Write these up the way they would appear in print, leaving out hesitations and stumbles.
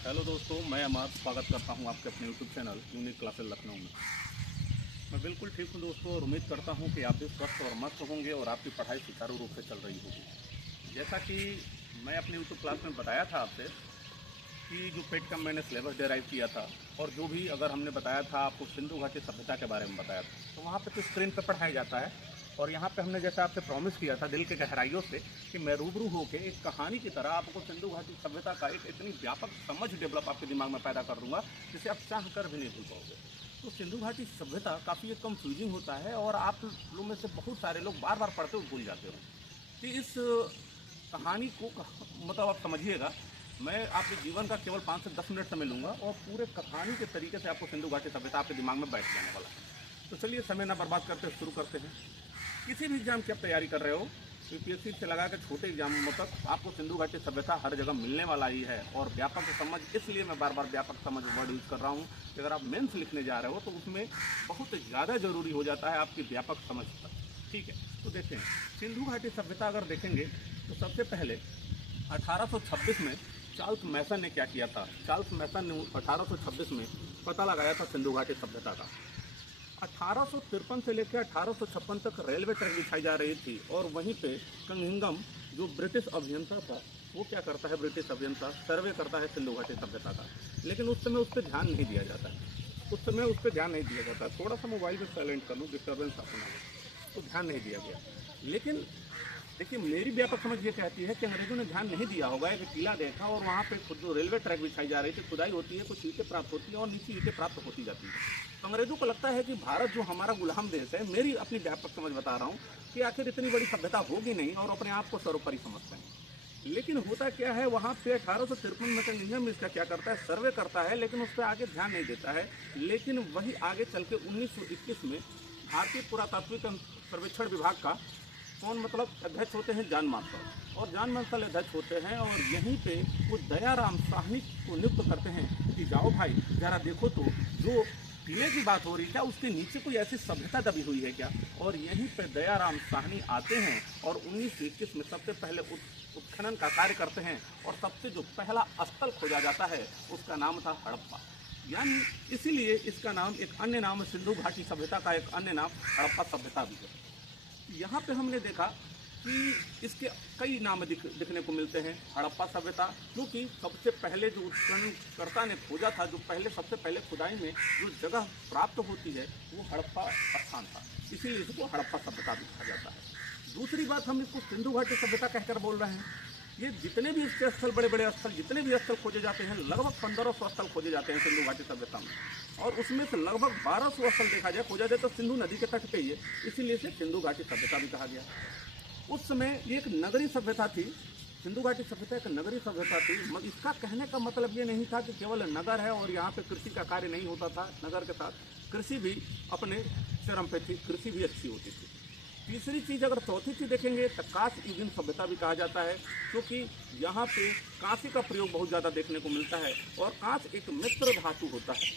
Hello दोस्तों, मैं अमर स्वागत करता हूं आपके अपने YouTube channel unique classes Lucknow में। मैं बिल्कुल ठीक हूं दोस्तों और उम्मीद करता हूं कि आप भी स्वस्थ और मस्त होंगे और आपकी पढ़ाई सुचारू रूप से चल रही होगी। जैसा कि मैं अपने यूट्यूब क्लास में बताया था आपसे कि जो पेट का मैंने सिलेबस डेराइव किया था और जो भी अगर हमने बताया था आपको सिंधु घाटी सभ्यता के बारे में बताया था, तो वहाँ पर तो स्क्रीन पर पढ़ाया जाता है। और यहाँ पे हमने जैसा आपसे प्रॉमिस किया था दिल के गहराइयों से कि मैं रूबरू होकर एक कहानी की तरह आपको सिंधु घाटी सभ्यता का एक इतनी व्यापक समझ डेवलप आपके दिमाग में पैदा कर दूंगा जिसे आप चाह कर भी नहीं भूल पाओगे। तो सिंधु घाटी सभ्यता काफ़ी एक कंफ्यूजिंग होता है और आप लोगों में से बहुत सारे लोग बार बार पढ़ते हुए भूल जाते हो कि इस कहानी को मतलब आप समझिएगा। मैं आपके जीवन का केवल 5 से 10 मिनट समय लूँगा और पूरे कहानी के तरीके से आपको सिंधु घाटी सभ्यता आपके दिमाग में बैठ जाने वाला है। तो चलिए समय ना बर्बाद करते शुरू करते हैं। किसी भी एग्जाम की आप तैयारी कर रहे हो, यूपीएससी से लगा के छोटे एग्जामों तक आपको सिंधु घाटी सभ्यता हर जगह मिलने वाला ही है। और व्यापक समझ, इसलिए मैं बार बार व्यापक समझ वर्ड यूज कर रहा हूँ कि अगर आप मेंस लिखने जा रहे हो तो उसमें बहुत ज़्यादा जरूरी हो जाता है आपकी व्यापक समझ तक। ठीक है, तो देखें सिंधु घाटी सभ्यता अगर देखेंगे तो सबसे पहले 1826 में चार्ल्स मैसन ने क्या किया था। चार्ल्स मैसन ने 1826 में पता लगाया था सिंधु घाटी सभ्यता का। 1853 से लेकर 1856 तक रेलवे ट्रैक बिछाई जा रही थी और वहीं पे कंगिंगम जो ब्रिटिश अभियंता था वो क्या करता है, ब्रिटिश अभियंता सर्वे करता है सिंधु घाटी सभ्यता का। लेकिन उस समय उस पर ध्यान नहीं दिया जाता है, उस समय उस पर ध्यान नहीं दिया जाता। थोड़ा सा मोबाइल पे साइलेंट कर लूँ, डिस्टर्बेंस अपना तो ध्यान नहीं दिया गया। लेकिन देखिए मेरी व्यापक समझ ये कहती है कि अंग्रेजों ने ध्यान नहीं दिया होगा। एक किला देखा और वहाँ पे खुद जो रेलवे ट्रैक बिछाई जा रही थी, खुदाई होती है, कुछ ईंटें प्राप्त होती है और नीचे ईंटें प्राप्त होती जाती है। तो अंग्रेजों को लगता है कि भारत जो हमारा गुलाम देश है, मेरी अपनी व्यापक समझ बता रहा हूँ कि आखिर इतनी बड़ी सभ्यता होगी नहीं और अपने आप को सर्वोपरि समझते हैं। लेकिन होता क्या है, वहाँ पे 1853 में कंगिंगम इसका क्या करता है, सर्वे करता है, लेकिन उस पर आगे ध्यान नहीं देता है। लेकिन वही आगे चल के 1921 में भारतीय पुरातात्विक सर्वेक्षण विभाग का कौन मतलब अध्यक्ष होते हैं, जान मार्शल। और जान मार्शल अध्यक्ष होते हैं और यहीं पे वो दयाराम साहनी को नियुक्त करते हैं कि जाओ भाई जरा देखो तो जो किले की बात हो रही है उसके नीचे कोई ऐसी सभ्यता दबी हुई है क्या। और यहीं पे दयाराम साहनी आते हैं और 1921 में सबसे पहले उत्खनन का कार्य करते हैं और सबसे जो पहला स्थल खोजा जाता है उसका नाम था हड़प्पा। यानी इसीलिए इसका नाम, एक अन्य नाम सिंधु घाटी सभ्यता का एक अन्य नाम हड़प्पा सभ्यता भी है। यहाँ पे हमने देखा कि इसके कई नाम दिखने को मिलते हैं। हड़प्पा सभ्यता क्योंकि सबसे पहले जो उत्खननकर्ता ने खोजा था, जो पहले सबसे पहले खुदाई में जो जगह प्राप्त होती है वो हड़प्पा स्थान था, इसीलिए इसको हड़प्पा सभ्यता भी कहा जाता है। दूसरी बात, हम इसको सिंधु घाटी सभ्यता कहकर बोल रहे हैं। ये जितने भी इसके स्थल, बड़े बड़े स्थल, जितने भी स्थल खोजे जाते हैं, लगभग 1500 स्थल खोजे जाते हैं सिंधु घाटी सभ्यता में। और उसमें से लगभग 1200 स्थल देखा जाए, खोजा जाए तो सिंधु नदी के तट पे ही है, इसीलिए इसे सिंधु घाटी सभ्यता भी कहा गया। उस समय ये एक नगरीय सभ्यता थी। सिंधु घाटी सभ्यता एक नगरीय सभ्यता थी। मगर इसका कहने का मतलब ये नहीं था कि केवल नगर है और यहाँ पे कृषि का कार्य नहीं होता था। नगर के साथ कृषि भी अपने चरम पे थी, कृषि भी अच्छी होती थी। तीसरी चीज़, अगर चौथी चीज़ देखेंगे तो कांस्य युगीन सभ्यता भी कहा जाता है, क्योंकि यहाँ पे कांस्य का प्रयोग बहुत ज़्यादा देखने को मिलता है। और कांस्य एक मित्र धातु होता है,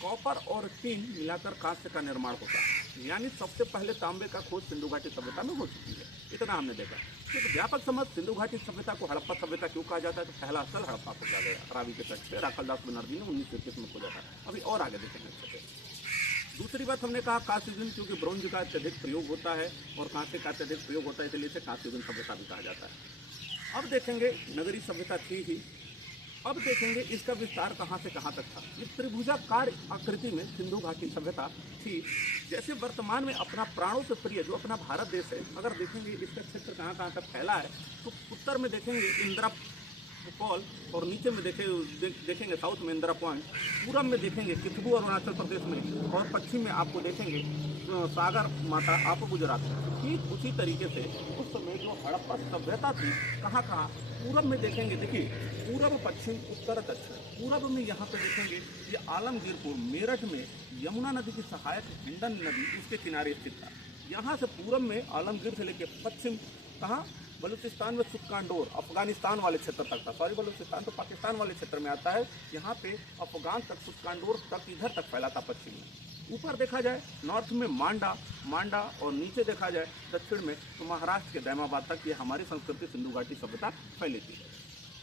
कॉपर और टीन मिलाकर कांस्य का निर्माण होता है। यानी सबसे पहले तांबे का खोज सिंधु घाटी सभ्यता में हो चुकी है। इतना हमने देखा। तो व्यापक समझ, सिंधु घाटी सभ्यता को हड़प्पा सभ्यता क्यों कहा जाता है, तो पहला स्थल हड़प्पा खोजा गया रावी के तट पे, राखलदास बनर्जी ने 1921 में खोजा था। अभी और आगे देखेंगे। दूसरी बात हमने कहा कांस्य युगीन, क्योंकि ब्रोंज का अत्यधिक प्रयोग होता है और कांस्य का अत्यधिक प्रयोग होता है, इसलिए इसे कांस्य युगीन सभ्यता भी कहा जाता है। अब देखेंगे नगरीय सभ्यता थी ही। अब देखेंगे इसका विस्तार कहाँ से कहाँ तक था। ये त्रिभुजाकार आकृति में सिंधु घाटी सभ्यता थी। जैसे वर्तमान में अपना प्राणों से प्रिय जो अपना भारत देश है, अगर देखेंगे इसका क्षेत्र कहाँ कहाँ तक फैला है, तो उत्तर में देखेंगे इंदिरा कॉल और नीचे में देखेंगे साउथ में इंदिरा पॉइंट, पूरब में देखेंगे कितबू अरुणाचल प्रदेश में और पश्चिम में आपको देखेंगे सागर माता आप गुजरात में। ठीक उसी तरीके से उस समय जो हड़प्पा सभ्यता थी कहाँ कहाँ, पूरब में देखेंगे, देखिए पूरब, पश्चिम, उत्तर, दक्षिण। पूरब में यहाँ पे देखेंगे ये आलमगीरपुर मेरठ में यमुना नदी की सहायक हिंडन नदी उसके किनारे स्थित था। यहाँ से पूरब में आलमगीर से लेकर पश्चिम कहाँ, बलूचिस्तान में सुक्कांडोर अफगानिस्तान वाले क्षेत्र तक था। सॉरी, बलूचिस्तान तो पाकिस्तान वाले क्षेत्र में आता है। यहाँ पे अफगान तक, सुक्कांडोर तक, इधर तक फैला था पश्चिम में। ऊपर देखा जाए नॉर्थ में मांडा और नीचे देखा जाए दक्षिण में तो महाराष्ट्र के दैमाबाद तक ये हमारी संस्कृति सिंधु घाटी सभ्यता फैली थी।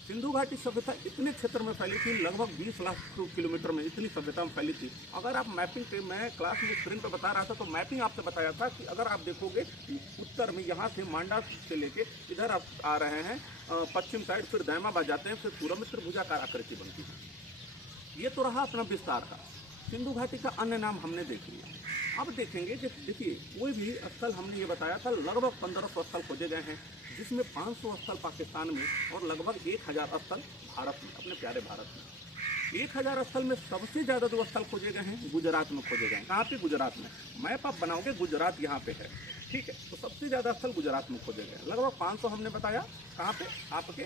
सिंधु घाटी सभ्यता इतने क्षेत्र में फैली थी, लगभग 20 लाख किलोमीटर में इतनी सभ्यता में फैली थी। अगर आप मैपिंग पे, मैं क्लास में स्क्रीन पर बता रहा था तो मैपिंग आपसे बताया था कि अगर आप देखोगे उत्तर में यहाँ से मांडा से लेके इधर आप आ रहे हैं पश्चिम साइड, फिर दैमाबाद जाते हैं, फिर पूरब में त्रिभुजाकार आकृति बनती है। ये तो रहा अपना विस्तार का। सिंधु घाटी का अन्य नाम हमने देख लिया। अब देखेंगे कि देखिए कोई भी स्थल हमने ये बताया था लगभग 1500 स्थल खोजे गए हैं, जिसमें 500 स्थल पाकिस्तान में और लगभग 1000 स्थल भारत में, अपने प्यारे भारत में। 1000 स्थल में सबसे ज़्यादा जो स्थल खोजे गए हैं गुजरात में खोजे गए हैं। कहाँ पे? गुजरात में। मैप आप बनाओगे, गुजरात यहाँ पे है, ठीक है। तो सबसे ज़्यादा स्थल गुजरात में खोजे गए, लगभग 500 हमने बताया। कहाँ पे? आपके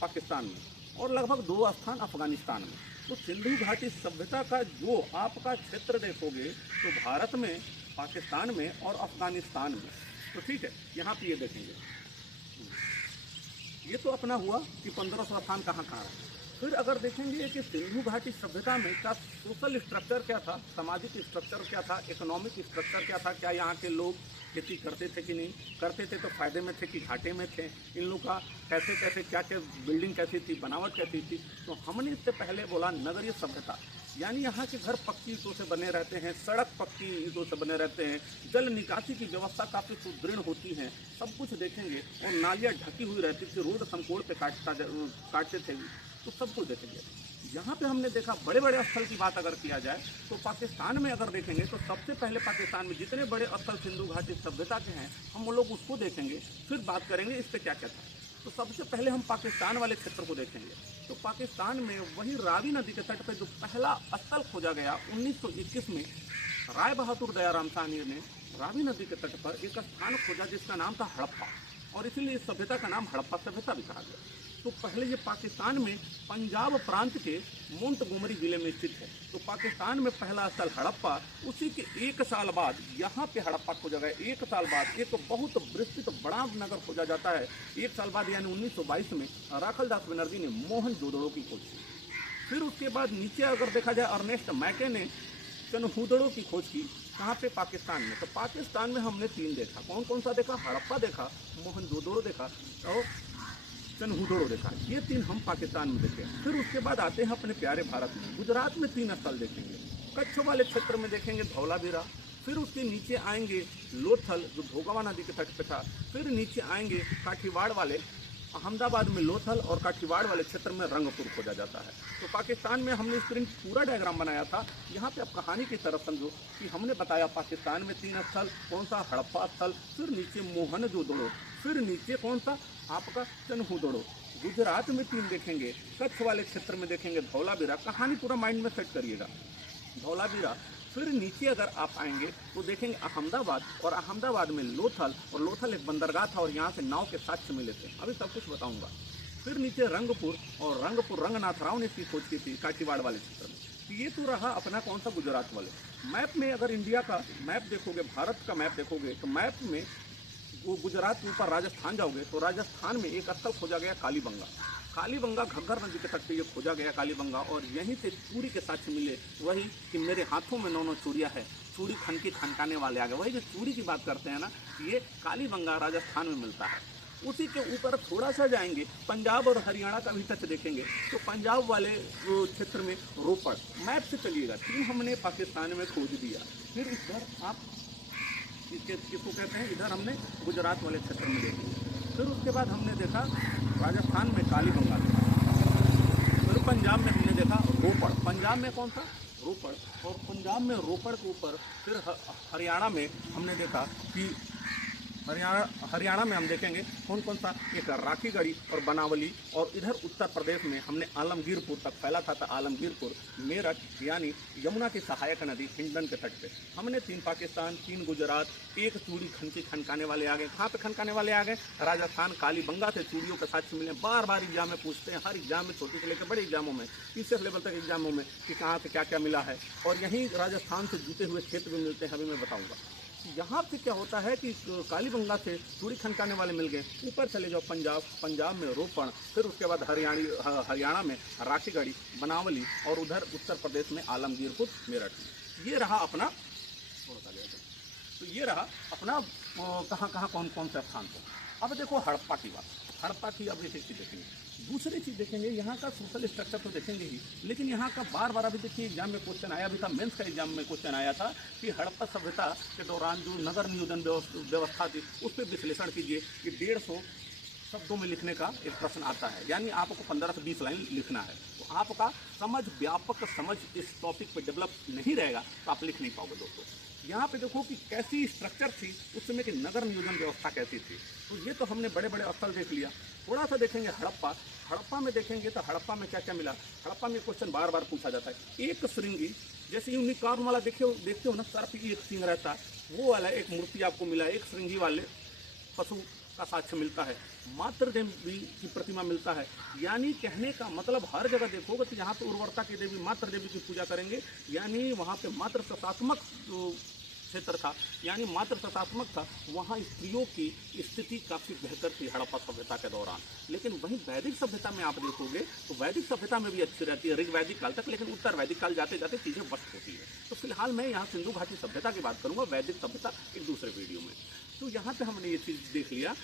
पाकिस्तान में, और लगभग 2 स्थान अफगानिस्तान में। तो सिंधु घाटी सभ्यता का जो आपका क्षेत्र देखोगे तो भारत में, पाकिस्तान में और अफगानिस्तान में। तो ठीक है, यहाँ पे ये देखेंगे, ये तो अपना हुआ कि 1500 स्थान कहाँ कहाँ है। फिर अगर देखेंगे कि सिंधु घाटी सभ्यता में क्या सोशल स्ट्रक्चर क्या था, सामाजिक स्ट्रक्चर क्या था, इकोनॉमिक स्ट्रक्चर क्या था, क्या यहाँ के लोग खेती करते थे कि नहीं करते थे, तो फायदे में थे कि घाटे में थे, इन लोगों का कैसे कैसे क्या क्या बिल्डिंग कैसी थी, बनावट कैसी थी। तो हमने इससे पहले बोला नगरीय सभ्यता, यानी यहाँ के घर पक्की ईंटों से बने रहते हैं, सड़क पक्की ईंटों से बने रहते हैं, जल निकासी की व्यवस्था काफ़ी सुदृढ़ होती है, सब कुछ देखेंगे। और नालियाँ ढकी हुई रहती थी, रोड संकोड़ पे काटते थे, तो सब कुछ देखेंगे। यहाँ पे हमने देखा बड़े बड़े स्थल की बात अगर किया जाए तो पाकिस्तान में अगर देखेंगे तो सबसे पहले पाकिस्तान में जितने बड़े स्थल सिंधु घाटी सभ्यता के हैं हम लोग उसको देखेंगे, फिर बात करेंगे इस पर क्या क्या था। तो सबसे पहले हम पाकिस्तान वाले क्षेत्र को देखेंगे। तो पाकिस्तान में वही रावी नदी के तट पर जो पहला स्थल खोजा गया 1921 में, राय बहादुर दयाराम साहनी ने रावी नदी के तट पर एक स्थान खोजा जिसका नाम था हड़प्पा, और इसीलिए इस सभ्यता का नाम हड़प्पा सभ्यता भी कहा गया। तो पहले ये पाकिस्तान में पंजाब प्रांत के मोंटगोमरी जिले में स्थित है। तो पाकिस्तान में पहला स्थल हड़प्पा, उसी के 1 साल बाद यहाँ पे हड़प्पा खोजा गया। 1 साल बाद एक बहुत विस्तृत बड़ा नगर खोजा जाता है। 1 साल बाद यानी 1922 में राखलदास बनर्जी ने मोहनजोदड़ो की खोज की। फिर उसके बाद नीचे अगर देखा जाए अर्नेस्ट मैके ने चनहूदड़ो की खोज की। कहाँ पे? पाकिस्तान में। तो पाकिस्तान में हमने 3 देखा। कौन कौन सा देखा? हड़प्पा देखा, मोहनजोदड़ो देखा और चनहूदड़ो देखा। ये 3 हम पाकिस्तान में देखे। फिर उसके बाद आते हैं अपने प्यारे भारत में। गुजरात में 3 स्थल देखेंगे। कच्छ वाले क्षेत्र में देखेंगे धौलावीरा, फिर उसके नीचे आएंगे लोथल जो भोगावा नदी के तट पे था, फिर नीचे आएंगे काठीवाड़ वाले, अहमदाबाद में लोथल और काठीवाड़ वाले क्षेत्र में रंगपुर खोजा जाता है। तो पाकिस्तान में हमने स्क्रीन पूरा डायग्राम बनाया था। यहाँ पे आप कहानी की तरफ समझो कि हमने बताया पाकिस्तान में 3 स्थल, कौन सा? हड़प्पा स्थल, फिर नीचे मोहनजोदड़ो, फिर नीचे कौन सा? आपका चनहूदड़ो। गुजरात में 3 देखेंगे। कच्छ वाले क्षेत्र में देखेंगे धौलावीरा। कहानी पूरा माइंड में सेट करिएगा, धौलावीरा। फिर नीचे अगर आप आएंगे तो देखेंगे अहमदाबाद, और अहमदाबाद में लोथल, और लोथल एक बंदरगाह था और यहाँ से नाव के साक्ष्य मिले थे। अभी सब कुछ बताऊंगा। फिर नीचे रंगपुर, और रंगपुर रंगनाथ राव ने इसकी खोज की थी काठीवाड़ वाले क्षेत्र में। तो ये तो रहा अपना कौन सा? गुजरात वाले। मैप में अगर इंडिया का मैप देखोगे, भारत का मैप देखोगे, तो मैप में वो गुजरात के ऊपर राजस्थान जाओगे तो राजस्थान में एक स्थल खोजा गया कालीबंगा। कालीबंगा घग्गर नदी के तट पे ये खोजा गया कालीबंगा, और यहीं से चूड़ी के साक्ष्य मिले। वही कि मेरे हाथों में 9 चूड़ियाँ है, चूड़ी खन के खनकाने वाले आ गए। वही जो चूड़ी की बात करते हैं ना, ये कालीबंगा राजस्थान में मिलता है। उसी के ऊपर थोड़ा सा जाएंगे, पंजाब और हरियाणा का भी टच देखेंगे तो पंजाब वाले क्षेत्र में रोपड़। मैप से चलिएगा, 3 हमने पाकिस्तान में खोज दिया। फिर इधर आप किसको कहते हैं? इधर हमने गुजरात वाले क्षेत्र में देखे। फिर उसके बाद हमने देखा राजस्थान में कालीबंगा देखा। फिर पंजाब में हमने देखा रोपड़। पंजाब में कौन सा? रोपड़। और पंजाब में रोपड़ के ऊपर फिर हरियाणा में हमने देखा कि हरियाणा में हम देखेंगे कौन कौन सा? एक राखीगढ़ी और बनावली। और इधर उत्तर प्रदेश में हमने आलमगीरपुर तक फैला था। आलमगीरपुर, मेरठ, यानी यमुना की सहायक नदी हिंडन के तट पे हमने 3 पाकिस्तान, 3 गुजरात, 1 चूड़ी खनकाने वाले आ गए। कहाँ पे खनकाने वाले आ गए? राजस्थान। कालीबंगा से चूड़ियों के साक्ष्य मिले। बार बार एग्जाम में पूछते हैं, हर एग्जाम में, छोटे से लेकर बड़े एग्जामों में, पीसीएस लेवल तक एग्जामों में, कि कहाँ से क्या क्या मिला है। और यहीं राजस्थान से जुटे हुए क्षेत्र भी मिलते हैं, अभी मैं बताऊँगा। यहाँ पे क्या होता है कि कालीबंगा से चूड़ी खनकाने वाले मिल गए। ऊपर चले जाओ पंजाब में रोपड़, फिर उसके बाद हरियाणा में राखीगढ़ी, बनावली, और उधर उत्तर प्रदेश में आलमगीरपुर, मेरठ। ये रहा अपना, तो ये रहा अपना कहाँ कौन कौन से स्थान पर। अब देखो हड़प्पा की बात। हड़प्पा की अब एक चीज़ देखेंगे। दूसरी चीज़ देखेंगे, यहाँ का सोशल स्ट्रक्चर तो देखेंगे ही, लेकिन यहाँ का बार बार अभी देखिए एग्जाम में क्वेश्चन आया भी था, मेंस का एग्जाम में क्वेश्चन आया था कि हड़प्पा सभ्यता के दौरान जो नगर नियोजन व्यवस्था थी उस पर विश्लेषण कीजिए कि 150 शब्दों में लिखने का एक प्रश्न आता है, यानी आपको 15 से 20 लाइन लिखना है। तो आपका समझ, व्यापक समझ इस टॉपिक पर डेवलप नहीं रहेगा तो आप लिख नहीं पाओगे दोस्तों। यहाँ पे देखो कि कैसी स्ट्रक्चर थी उस समय की नगर नियोजन व्यवस्था कैसी थी। तो ये तो हमने बड़े बड़े स्थल देख लिया। थोड़ा सा देखेंगे हड़प्पा में देखेंगे तो हड़प्पा में क्या क्या मिला। हड़प्पा में क्वेश्चन बार बार पूछा जाता है। एक श्रृंगी जैसे यूनिकॉर्न वाला देखते हो ना, सर पे एक सिंह रहता है, वो वाला एक मूर्ति आपको मिला है। एक श्रृंगी वाले पशु का साक्ष्य मिलता है, मातृ देवी की प्रतिमा मिलता है। यानी कहने का मतलब हर जगह देखोगे तो यहाँ पे उर्वरता की देवी, मातृ देवी की पूजा करेंगे, यानी वहाँ पे मातृ सत्तात्मक क्षेत्र था, यानी मातृ सत्तात्मक था। वहाँ स्त्रियों की स्थिति काफ़ी बेहतर थी हड़प्पा सभ्यता के दौरान। लेकिन वहीं वैदिक सभ्यता में आप देखोगे तो वैदिक सभ्यता में भी अच्छी रहती है ऋग्वैदिक काल तक, लेकिन उत्तर वैदिक काल जाते जाते चीज़ें बस्ट होती है। तो फिलहाल मैं यहाँ सिंधु घाटी सभ्यता की बात करूँगा, वैदिक सभ्यता एक दूसरे वीडियो में। तो यहाँ पे हमने ये चीज़ देख लिया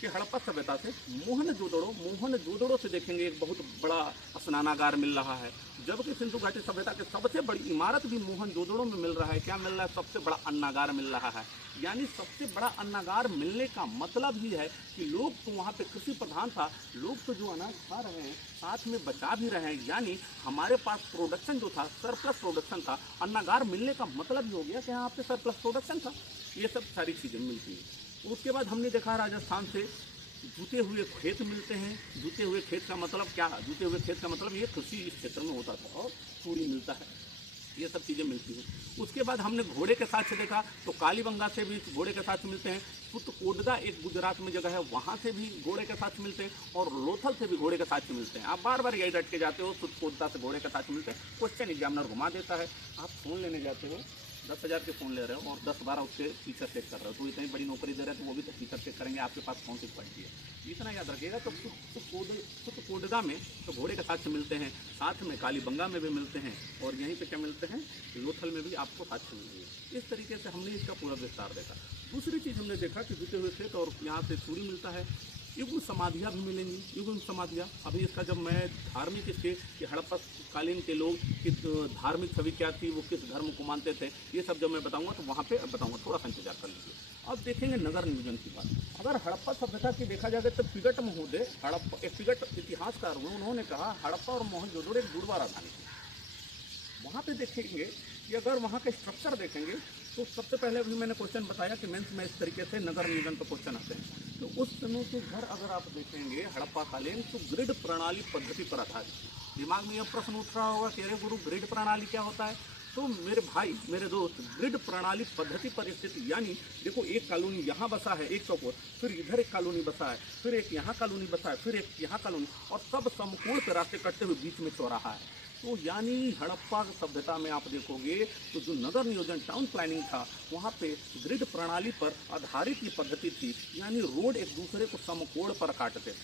कि हड़प्पा सभ्यता से मोहनजोदड़ो से देखेंगे एक बहुत बड़ा स्नानागार मिल रहा है, जबकि सिंधु घाटी सभ्यता के सबसे बड़ी इमारत भी मोहनजोदड़ो में मिल रहा है। क्या मिल रहा है? सबसे बड़ा अन्नागार मिल रहा है। यानी सबसे बड़ा अन्नागार मिलने का मतलब ही है कि लोग तो वहाँ पे कृषि प्रधान था, लोग तो जो अनाज खा रहे हैं साथ में बचा भी रहे हैं, यानी हमारे पास प्रोडक्शन जो था, सरप्लस प्रोडक्शन था। अन्नागार मिलने का मतलब ही हो गया कि यहाँ पे सरप्लस प्रोडक्शन था। ये सब सारी चीज़ें मिलती हैं। उसके बाद हमने देखा राजस्थान से जूते हुए खेत मिलते हैं। जूते हुए खेत का मतलब क्या? जूते हुए खेत का मतलब ये कृषि इस क्षेत्र में होता था, और चूड़ी मिलता है, ये सब चीज़ें मिलती हैं। उसके बाद हमने घोड़े के साथ से देखा तो कालीबंगा से भी घोड़े के साथ मिलते हैं। सुतकोटदा एक गुजरात में जगह है, वहाँ से भी घोड़े के साथ मिलते हैं, और लोथल से भी घोड़े के साथ मिलते हैं। आप बार बार यही रट के जाते हो, सुतकोटदा से घोड़े के साथ मिलते हैं। क्वेश्चन एग्जामिनर घुमा देता है। आप फ़ोन लेने जाते हो, 10,000 के फ़ोन ले रहे हो और 10-12 उसके फीचर चेक कर रहे हो, तो इतनी बड़ी नौकरी दे रहे हैं तो वो भी तो फीचर चेक करेंगे आपके पास कौन सी क्वालिटी है। इतना याद रखिएगा। तो सुतकोटदा में तो घोड़े के साथ मिलते हैं, साथ में कालीबंगा में भी मिलते हैं, और यहीं पे क्या मिलते हैं, लोथल में भी आपको साथ मिलेंगे। इस तरीके से हमने इसका पूरा विस्तार देखा। दूसरी चीज़ हमने देखा कि जुटे हुए खेत और यहाँ से चूड़ी मिलता है। युग्म समाधियाँ भी मिलेंगी। युग्म समाधियाँ अभी इसका जब मैं धार्मिक इसके कि हड़प्पा कालीन के लोग की धार्मिक छवि क्या थी, वो किस धर्म को मानते थे, ये सब जब मैं बताऊंगा तो वहाँ पे बताऊंगा, थोड़ा सा इंतजार कर लीजिए। अब देखेंगे नगर नियोजन की बात। अगर हड़प्पा सभ्यता की देखा जाए तो पिगट महोदय, हड़प्पा एक पिगट इतिहासकार हुए, उन्होंने कहा हड़प्पा और मोहनजोदड़ो एक जुड़वा राजधानी थी। वहाँ पे देखेंगे कि अगर वहाँ के स्ट्रक्चर देखेंगे तो सबसे पहले भी मैंने क्वेश्चन बताया कि मेंस में इस तरीके से नगर नियोजन पर क्वेश्चन आते हैं। तो उस समय के घर अगर आप देखेंगे हड़प्पा कालीन, तो ग्रिड प्रणाली पद्धति पर आधारित। दिमाग में यह प्रश्न उठ रहा होगा कि अरे गुरु ग्रिड प्रणाली क्या होता है? तो मेरे भाई, मेरे दोस्त, ग्रिड प्रणाली पद्धति पर स्थित, यानी देखो एक कॉलोनी यहाँ बसा है, एक चौकोर, फिर इधर एक कॉलोनी बसा है, फिर एक यहाँ कॉलोनी बसा है, फिर एक यहाँ कॉलोनी, और सब समकोण के रास्ते कटते हुए बीच में चौराहा है। तो यानी हड़प्पा सभ्यता में आप देखोगे तो जो नगर नियोजन, टाउन प्लानिंग था, वहाँ पे ग्रिड प्रणाली पर आधारित ये पद्धति थी, यानी रोड एक दूसरे को समकोण पर काटते थे।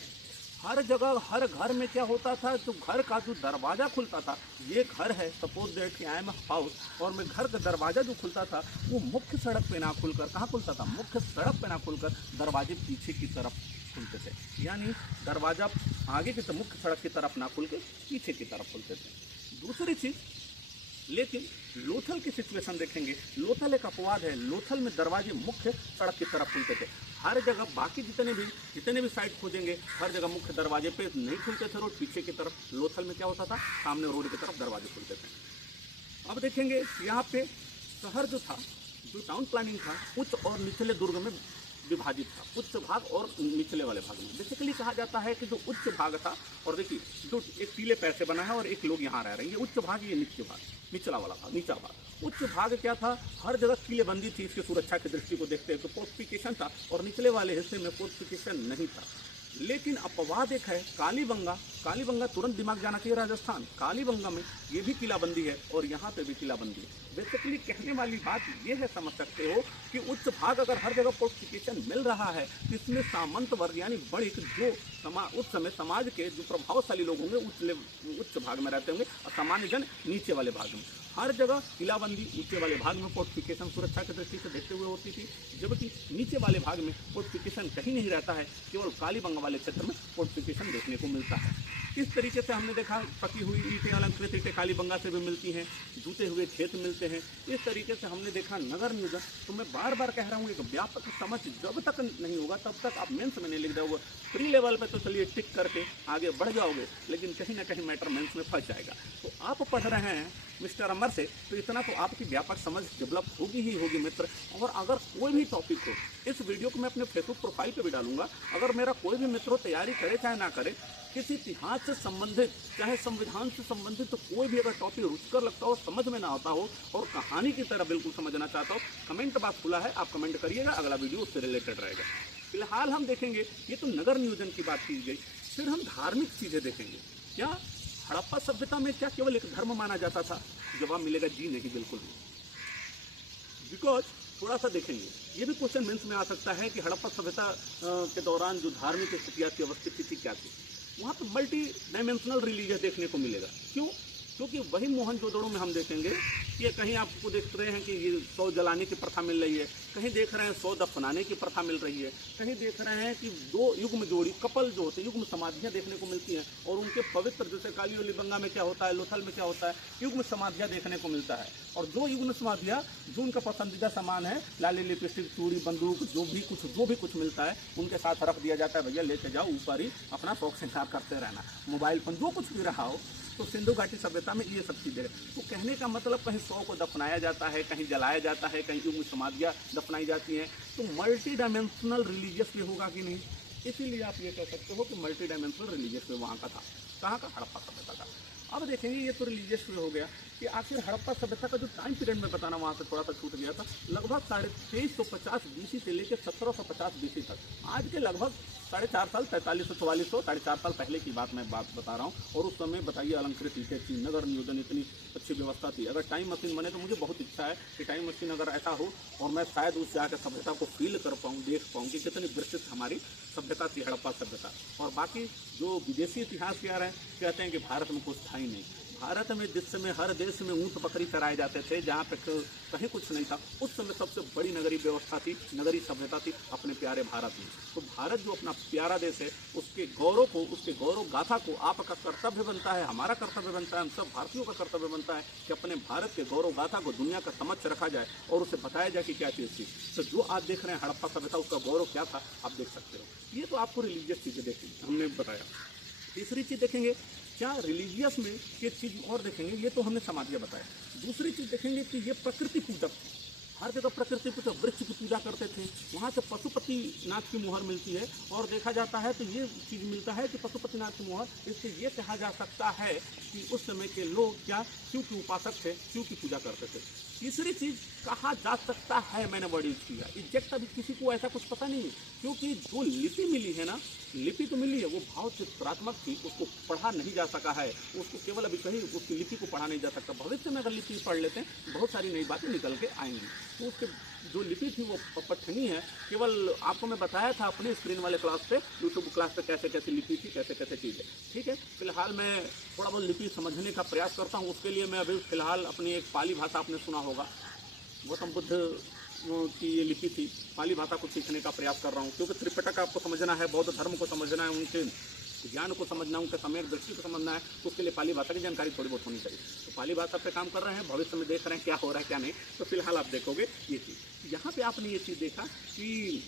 हर जगह, हर घर में क्या होता था, तो घर का जो दरवाज़ा खुलता था, ये घर है, सपोज दैट कि आई एम हाउस, और मैं घर का दरवाज़ा जो खुलता था वो मुख्य सड़क पे ना खुलकर, कहाँ खुलता था, मुख्य सड़क पे ना खुलकर दरवाजे पीछे की तरफ खुलते थे। यानी दरवाज़ा आगे की तरफ, मुख्य सड़क की तरफ ना खुल के पीछे की तरफ खुलते थे। दूसरी चीज़, लेकिन लोथल की सिचुएशन देखेंगे, लोथल एक अपवाद है। लोथल में दरवाजे मुख्य सड़क की तरफ खुलते थे। हर जगह बाकी जितने भी साइड खोजेंगे, हर जगह मुख्य दरवाजे पे नहीं खुलते थे, रोड पीछे की तरफ। लोथल में क्या होता था, सामने रोड की तरफ दरवाजे खुलते थे। अब देखेंगे यहाँ पे शहर जो था, जो टाउन प्लानिंग था, उच्च और निचले दुर्ग में विभाजित था। उच्च भाग और निचले वाले भाग में बेसिकली कहा जाता है कि जो उच्च भाग था, और देखिए जो एक टीले पैर से बना है और एक लोग यहाँ रह रहे हैं, ये उच्च भाग, ये निचले भाग, निचला वाला भाग, नीचा भाग। उच्च भाग क्या था, हर जगह किलेबंदी थी, इसकी सुरक्षा की दृष्टि को देखते हुए तो फोर्टिफिकेशन था, और निचले वाले हिस्से में फोर्टिफिकेशन नहीं था। लेकिन अपवाद एक है, कालीबंगा। कालीबंगा तुरंत दिमाग जाना चाहिए राजस्थान। कालीबंगा में ये भी किलाबंदी है और यहाँ पे भी किलाबंदी है। बेसिकली कहने वाली बात ये है, समझ सकते हो कि उच्च भाग अगर हर जगह फोर्टिफिकेशन मिल रहा है, इसमें सामंत वर्ग यानी बड़िक जो उस समय समाज के जो प्रभावशाली लोग होंगे उच्च भाग में रहते होंगे, और सामान्य जन नीचे वाले भाग में। हर जगह किलाबंदी ऊंचे वाले भाग में फोर्टिफिकेशन सुरक्षा की दृष्टि से देखते हुए होती थी, जबकि नीचे वाले भाग में फोर्टिफिकेशन कहीं नहीं रहता है, केवल कालीबंगा वाले क्षेत्र में फोर्टिफिकेशन देखने को मिलता है। इस तरीके से हमने देखा पकी हुई ईंटें, अलंकृत ईंटें कालीबंगा से भी मिलती हैं, जूते हुए खेत मिलते हैं। इस तरीके से हमने देखा नगर नियोजन। तो मैं बार बार कह रहा हूँ, एक व्यापक समझ जब तक नहीं होगा तब तक आप मेंस में नहीं लिख दोगे। प्री लेवल पे तो चलिए टिक करके आगे बढ़ जाओगे, लेकिन कहीं ना कहीं मैटर मेंस में फंस जाएगा। तो आप पढ़ रहे हैं मिस्टर अमर से, तो इतना तो आपकी व्यापक समझ डेवलप होगी ही होगी मित्र। और अगर कोई भी टॉपिक हो, इस वीडियो को मैं अपने फेसबुक प्रोफाइल पे भी डालूंगा। अगर मेरा कोई भी मित्र तैयारी करे चाहे ना करे, किसी इतिहास से संबंधित चाहे संविधान से संबंधित तो कोई भी अगर टॉपिक रुचकर लगता हो, समझ में ना आता हो और कहानी की तरह बिल्कुल समझना चाहता हो, कमेंट बॉक्स खुला है, आप कमेंट करिएगा, अगला वीडियो उससे रिलेटेड रहेगा। फिलहाल हम देखेंगे, ये तो नगर नियोजन की बात की गई, फिर हम धार्मिक चीज़ें देखेंगे। क्या हड़प्पा सभ्यता में क्या केवल एक धर्म माना जाता था? जवाब मिलेगा जी नहीं, बिल्कुल नहीं। बिकॉज थोड़ा सा देखेंगे, ये भी क्वेश्चन मेंस में आ सकता है कि हड़प्पा सभ्यता के दौरान जो धार्मिक स्थितियाँ की अवस्थिति थी क्या थी। वहाँ पर मल्टी डायमेंशनल रिलीजन देखने को मिलेगा। क्यों? क्योंकि वही मोहनजोदड़ो में हम देखेंगे कि कहीं आपको देख रहे हैं कि ये 100 जलाने की प्रथा मिल रही है, कहीं देख रहे हैं 100 दफनाने की प्रथा मिल रही है, कहीं देख रहे हैं कि 2 युग्म जोड़ी कपल जो होते हैं, युग्म समाधियाँ देखने को मिलती हैं और उनके पवित्र, जैसे कालीबंगा में क्या होता है, लोथल में क्या होता है, युग्म समाधियाँ देखने को मिलता है। और जो युग्म समाधियाँ, जो उनका पसंदीदा सामान है, लाली लिपस्टिक, चूड़ी, बंदूक, जो भी कुछ मिलता है, उनके साथ रख दिया जाता है, भैया लेके जाओ, ऊपर ही अपना शौक श्रृंगार करते रहना, मोबाइल फोन जो कुछ भी रहा हो। तो सिंधु घाटी सभ्यता में ये सब चीज़ें। तो कहने का मतलब कहीं 100 को दफनाया जाता है, कहीं जलाया जाता है, कहीं युग्म समाधियाँ दफनाई जाती हैं। तो मल्टी डायमेंशनल रिलीजियस भी होगा कि नहीं? इसीलिए आप ये कह सकते हो कि मल्टी डायमेंशनल रिलीजियस भी वहाँ का था। कहाँ का? हड़प्पा सभ्यता का। अब देखेंगे, ये तो रिलीजियस भी हो गया कि आखिर हड़प्पा सभ्यता का जो टाइम पीरियड में बताना वहाँ से थोड़ा सा छूट गया था, लगभग 2350 BC से लेकर 1750 BC तक। आज के लगभग 4.5 साल, 4344 4.5 साल पहले की बात मैं बता रहा हूँ। और उस समय बताइए अलंकृत ईंटें थी, नगर नियोजन इतनी अच्छी व्यवस्था थी। अगर टाइम मशीन बने तो मुझे बहुत इच्छा है कि टाइम मशीन अगर ऐसा हो और मैं शायद उस जाकर सभ्यता को फील कर पाऊँ, देख पाऊँ कि कितनी विस्तृत हमारी सभ्यता थी, हड़प्पा सभ्यता। और बाकी जो विदेशी इतिहास कह रहे हैं, कहते हैं कि भारत में कुछ था ही नहीं। भारत में जिस समय हर देश में ऊँट बकरी चराए जाते थे, जहाँ पे कहीं कुछ नहीं था, उस समय सबसे बड़ी नगरीय व्यवस्था थी, नगरीय सभ्यता थी अपने प्यारे भारत में। तो भारत जो अपना प्यारा देश है, उसके गौरव को, उसके गौरव गाथा को आपका कर्तव्य बनता है, हमारा कर्तव्य बनता है, हम सब भारतीयों का कर्तव्य बनता है कि अपने भारत के गौरव गाथा को दुनिया का समक्ष रखा जाए और उसे बताया जाए कि क्या चीज़ थी। तो जो आप देख रहे हैं हड़प्पा सभ्यता, उसका गौरव क्या था आप देख सकते हो। ये तो आपको रिलीजियस चीज़ें देखी हमने बताया। तीसरी चीज़ देखेंगे, क्या रिलीजियस में ये चीज़ और देखेंगे, ये तो हमने समाधियाँ बताया। दूसरी चीज़ देखेंगे कि ये प्रकृति पूजक थे, हर जगह प्रकृति पूजक, वृक्ष की पूजा करते थे। वहाँ से पशुपतिनाथ की मुहर मिलती है और देखा जाता है तो ये चीज़ मिलता है कि पशुपतिनाथ की मुहर, इससे ये कहा जा सकता है कि उस समय के लोग क्या शिव के उपासक थे, शिव की पूजा करते थे। तीसरी चीज़ कहा जा सकता है, मैंने वर्ड यूज किया, एग्जैक्ट अभी किसी को ऐसा कुछ पता नहीं है, क्योंकि जो लिपि मिली है ना, लिपि तो मिली है, वो भाव चित्रात्मक थी, उसको पढ़ा नहीं जा सका है, उसको केवल अभी कहीं उसकी लिपि को पढ़ा नहीं जा सकता। भविष्य में अगर लिपि पढ़ लेते हैं बहुत सारी नई बातें निकल के आएंगी। तो उसके जो लिपि थी वो पठनीय है। केवल आपको मैं बताया था अपने स्क्रीन वाले क्लास पे, यूट्यूब क्लास पे, कैसे कैसे लिपि थी, कैसे कैसे चीज़ें। ठीक है, फिलहाल मैं थोड़ा बहुत लिपि समझने का प्रयास करता हूँ। उसके लिए मैं अभी फिलहाल अपनी एक पाली भाषा आपने सुना होगा, गौतम बुद्ध की ये लिपि थी, पाली भाषा को सीखने का प्रयास कर रहा हूँ, क्योंकि त्रिपिटक आपको समझना है, बौद्ध धर्म को समझना है, उनके ज्ञान को समझना, उनके सम्यक दृष्टि को समझना है, तो उसके लिए पाली भाषा की जानकारी थोड़ी बहुत होनी चाहिए। तो पाली भाषा पे काम कर रहे हैं, भविष्य में देख रहे हैं क्या हो रहा है क्या नहीं। तो फिलहाल आप देखोगे ये चीज़। यहाँ पे आपने ये चीज़ देखा कि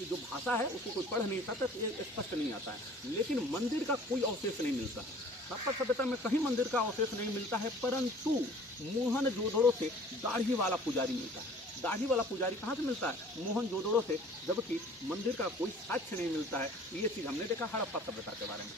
जो भाषा है उसको कोई पढ़ नहीं सकता, तो ये स्पष्ट नहीं आता है। लेकिन मंदिर का कोई अवशेष नहीं मिलता है, हड़प्पा सभ्यता में कहीं मंदिर का अवशेष नहीं मिलता है, परंतु मोहनजोदड़ो से दाढ़ी वाला पुजारी मिलता है। दाढ़ी वाला पुजारी कहाँ से मिलता है? मोहनजोदड़ो से, जबकि मंदिर का कोई साक्ष्य नहीं मिलता है। ये चीज़ हमने देखा हड़प्पा सभ्यता के बारे में।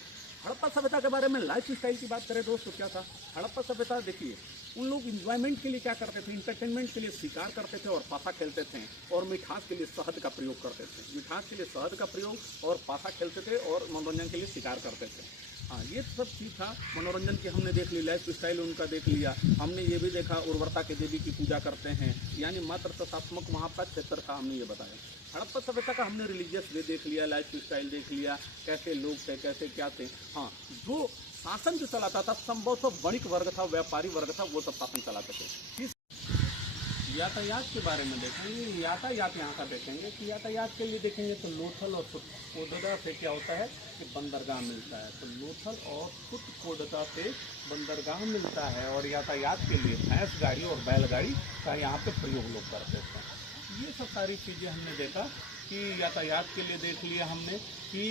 हड़प्पा सभ्यता के बारे में लाइफ स्टाइल की बात करें दोस्तों, क्या था हड़प्पा सभ्यता? देखिए, उन लोग इंजॉयमेंट के लिए क्या करते थे, इंटरटेनमेंट के लिए शिकार करते थे और पासा खेलते थे, और मिठास के लिए शहद का प्रयोग करते थे। मिठास के लिए शहद का प्रयोग और पासा खेलते थे और मनोरंजन के लिए शिकार करते थे। हाँ, ये सब चीज़ था। मनोरंजन की हमने देख ली, लाइफ स्टाइल उनका देख लिया। हमने ये भी देखा उर्वरता के देवी की पूजा करते हैं, यानी मात्र तत्वात्मक वहाँ का क्षेत्र था, हमने ये बताया। हड़प्पा सभ्यता का हमने रिलीजियस वे देख लिया, लाइफ स्टाइल देख लिया, कैसे लोग थे, कैसे क्या थे। हाँ, जो शासन जो चलाता था संभवतः वणिक वर्ग था, व्यापारी वर्ग था, वो सब शासन चलाते थे। यातायात के बारे में देखेंगे, यातायात यहाँ का देखेंगे कि यातायात के लिए देखेंगे तो लोथल और सुतकोटदा से क्या होता है कि बंदरगाह मिलता है। तो लोथल और सुतकोटदा से बंदरगाह मिलता है और यातायात के लिए भैंस गाड़ी और बैलगाड़ी का यहाँ पे प्रयोग लोग करते हैं। ये सब सारी चीज़ें हमने देखा कि यातायात के लिए देख लिया हमने कि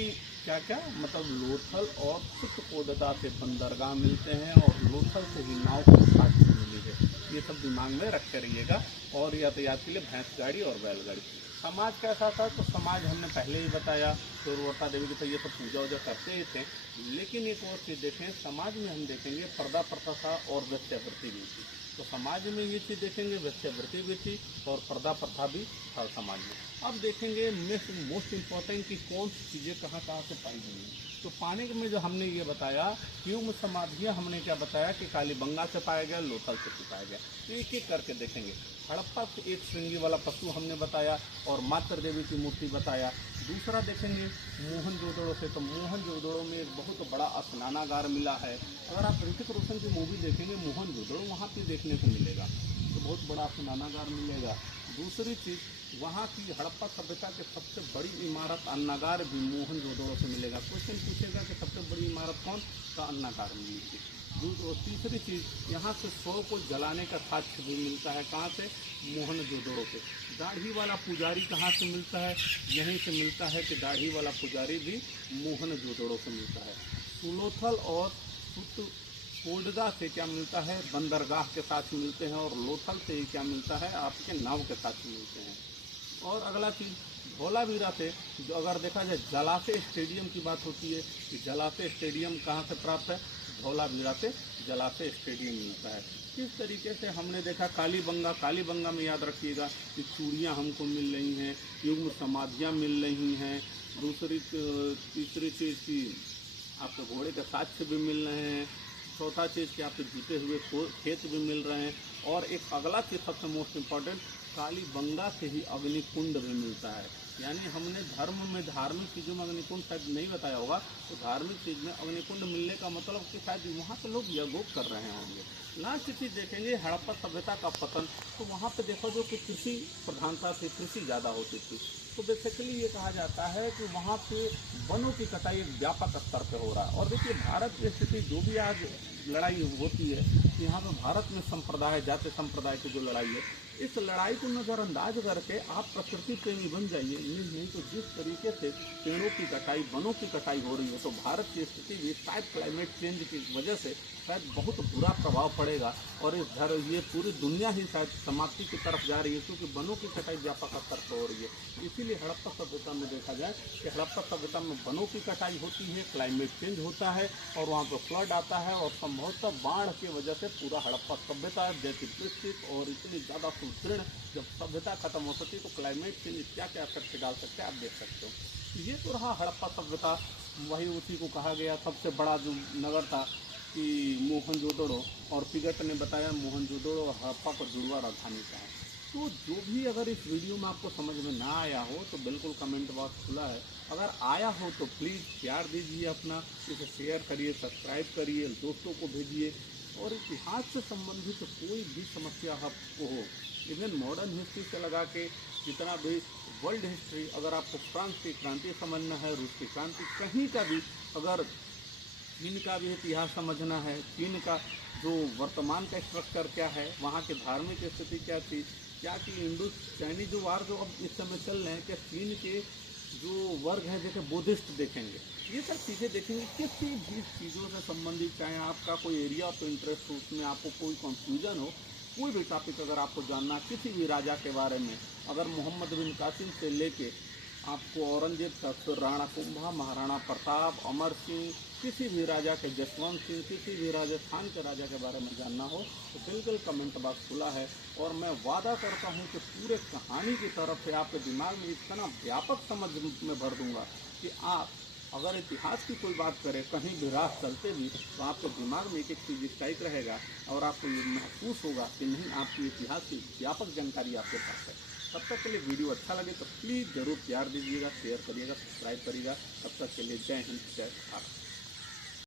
क्या क्या मतलब लोथल और सुतकोटदा से बंदरगाह मिलते हैं और लोथल से ही नाव की साथ मिली है। ये सब दिमाग में रखते रहिएगा। और यातायात के लिए भैंस गाड़ी और बैलगाड़ी। समाज कैसा था तो समाज हमने पहले ही बताया, तो रोटा देवी की तो ये सब पूजा वूजा करते ही थे। लेकिन एक और चीज़ देखें, समाज में हम देखेंगे पर्दा प्रथा था और वेश्यावृत्ति भी थी। तो समाज में ये चीज़ देखेंगे, वेश्यावृत्ति भी थी और पर्दा प्रथा भी था समाज में। अब देखेंगे मोस्ट इम्पॉर्टेंट कि कौन सी चीज़ें कहाँ कहाँ से पाई गई हैं। तो पानी में जो हमने ये बताया युग्म समाधियाँ हमने क्या बताया कि कालीबंगा से पाया गया, लोथल से भी पाया गया। तो एक एक करके देखेंगे। हड़प्पा से एक श्रृंगी वाला पशु हमने बताया और मातृ देवी की मूर्ति बताया। दूसरा देखेंगे मोहनजोदड़ो से, तो मोहनजोदड़ो में एक बहुत बड़ा स्नानागार मिला है। अगर आप ऋतिक रोशन की मूवी देखेंगे मोहनजोदड़ो, वहाँ पे देखने को मिलेगा, तो बहुत बड़ा स्नानागार मिलेगा। दूसरी चीज़ वहाँ की हड़प्पा सभ्यता के सबसे बड़ी इमारत अन्नागार भी मोहनजोदड़ो से मिलेगा। क्वेश्चन पूछेगा कि सबसे बड़ी इमारत कौन, का अन्नागार मिलेगी। तीसरी चीज़ यहाँ से शव को जलाने का साक्ष्य भी मिलता है, कहाँ से, मोहनजोदड़ो से। दाढ़ी वाला पुजारी कहाँ से मिलता है, यहीं से मिलता है कि दाढ़ी वाला पुजारी भी मोहनजोदड़ो से मिलता है। सुलोथल और सुतकोटदा से क्या मिलता है, बंदरगाह के साथ मिलते हैं और लोथल से ही क्या मिलता है, आपके नाव के साथ मिलते हैं। और अगला चीज़ धौलावीरा से, जो अगर देखा जाए जलाशय स्टेडियम की बात होती है कि जलाशय स्टेडियम कहाँ से प्राप्त है, धौलावीरा से जलाशय स्टेडियम मिलता है। किस तरीके से हमने देखा कालीबंगा, कालीबंगा में याद रखिएगा कि चूड़ियाँ हमको मिल रही हैं, युग्म समाधियाँ मिल रही हैं। तीसरी चीज़ की आपके घोड़े के साक्ष्य भी मिल रहे हैं। चौथा चीज़ कि आपके जीते हुए खेत भी मिल रहे हैं। और एक अगला चीज़ सबसे मोस्ट इम्पॉर्टेंट, कालीबंगा से ही अग्निकुंड भी मिलता है। यानी हमने धर्म में धार्मिक चीज़ों में अग्निकुंड शायद नहीं बताया होगा, तो धार्मिक चीज़ में अग्निकुंड मिलने का मतलब कि शायद वहाँ पे लोग यज्ञोप कर रहे होंगे। लास्ट चीज़ देखेंगे हड़प्पा सभ्यता का पतन, तो वहाँ पे देखो जो कि कृषि प्रधानता थी, कृषि ज़्यादा होती थी। तो बेसिकली ये कहा जाता है कि वहाँ पे वनों की कटाई एक व्यापक स्तर पे हो रहा है। और देखिए भारत की स्थिति जो भी आज लड़ाई होती है, यहाँ पे भारत में संप्रदाय, जाति संप्रदाय की जो लड़ाई है, इस लड़ाई को नज़रअंदाज करके आप प्रकृति प्रेमी बन जाइए। नहीं तो जिस तरीके से पेड़ों की कटाई, वनों की कटाई हो रही है, तो भारत की स्थिति भी शायद क्लाइमेट चेंज की वजह से शायद बहुत बुरा प्रभाव पड़ेगा और ये पूरी दुनिया ही शायद समाप्ति की तरफ जा रही है, क्योंकि वनों की कटाई व्यापक स्तर पर हो रही है। इसीलिए हड़प्पा सभ्यता में देखा जाए कि हड़प्पा सभ्यता में वनों की कटाई होती है, क्लाइमेट चेंज होता है और वहाँ पर फ्लड आता है और संभवतः बाढ़ की वजह से पूरा हड़प्पा सभ्यता जैसी विकसित और इतनी ज़्यादा सुदृढ़ जब सभ्यता खत्म हो सकती है, तो क्लाइमेट चेंज क्या क्या इफेक्ट डाल सकते हैं आप देख सकते हो। ये तो रहा हड़प्पा सभ्यता। वही उसी को कहा गया सबसे बड़ा जो नगर था कि मोहनजोदड़ो, और पिगट ने बताया मोहनजोदड़ो और हड़प्पा को जुड़वा राजधानी का है। तो जो भी अगर इस वीडियो में आपको समझ में ना आया हो तो बिल्कुल कमेंट बॉक्स खुला है, अगर आया हो तो प्लीज़ प्यार दीजिए अपना, इसे शेयर करिए, सब्सक्राइब करिए, दोस्तों को भेजिए। और इतिहास से संबंधित तो कोई भी समस्या आपको हो, इवन मॉडर्न हिस्ट्री से लगा के जितना भी वर्ल्ड हिस्ट्री, अगर आपको फ्रांस की क्रांति समझना है, रूस की क्रांति, कहीं का भी, अगर चीन का भी इतिहास समझना है, चीन का जो वर्तमान का स्ट्रक्चर क्या है, वहाँ की धार्मिक स्थिति क्या थी, क्या कि इंडो चाइनीज वार जो अब इस समय चल रहे हैं, क्या चीन के जो वर्ग हैं जैसे बुद्धिस्ट देखेंगे, ये सब चीज़ें देखेंगे। किसी भी चीज़ों से संबंधित, चाहे आपका कोई एरिया ऑफ इंटरेस्ट हो, उसमें आपको कोई कंफ्यूजन हो, कोई भी टॉपिक अगर आपको जानना, किसी भी राजा के बारे में, अगर मोहम्मद बिन कासिम से लेके आपको औरंगजेब तक, फिर राणा कुंभा, महाराणा प्रताप, अमर सिंह, किसी भी राजा के, जसवंत सिंह, किसी भी राजस्थान के राजा के बारे में जानना हो तो बिल्कुल कमेंट बॉक्स खुला है। और मैं वादा करता हूं कि पूरे कहानी की तरफ से आपके दिमाग में इतना व्यापक समझ में भर दूंगा कि आप अगर इतिहास की कोई बात करें, कहीं भी राह चलते भी, तो आपके दिमाग में एक एक चीज़ स्ट्राइक रहेगा और आपको ये महसूस होगा कि नहीं, आपकी इतिहास की व्यापक जानकारी आपके पास है। तब तक के लिए वीडियो अच्छा लगे तो प्लीज़ ज़रूर प्यार दीजिएगा, शेयर करिएगा, सब्सक्राइब करिएगा। तब तक के लिए जय हिंद, जय भारत।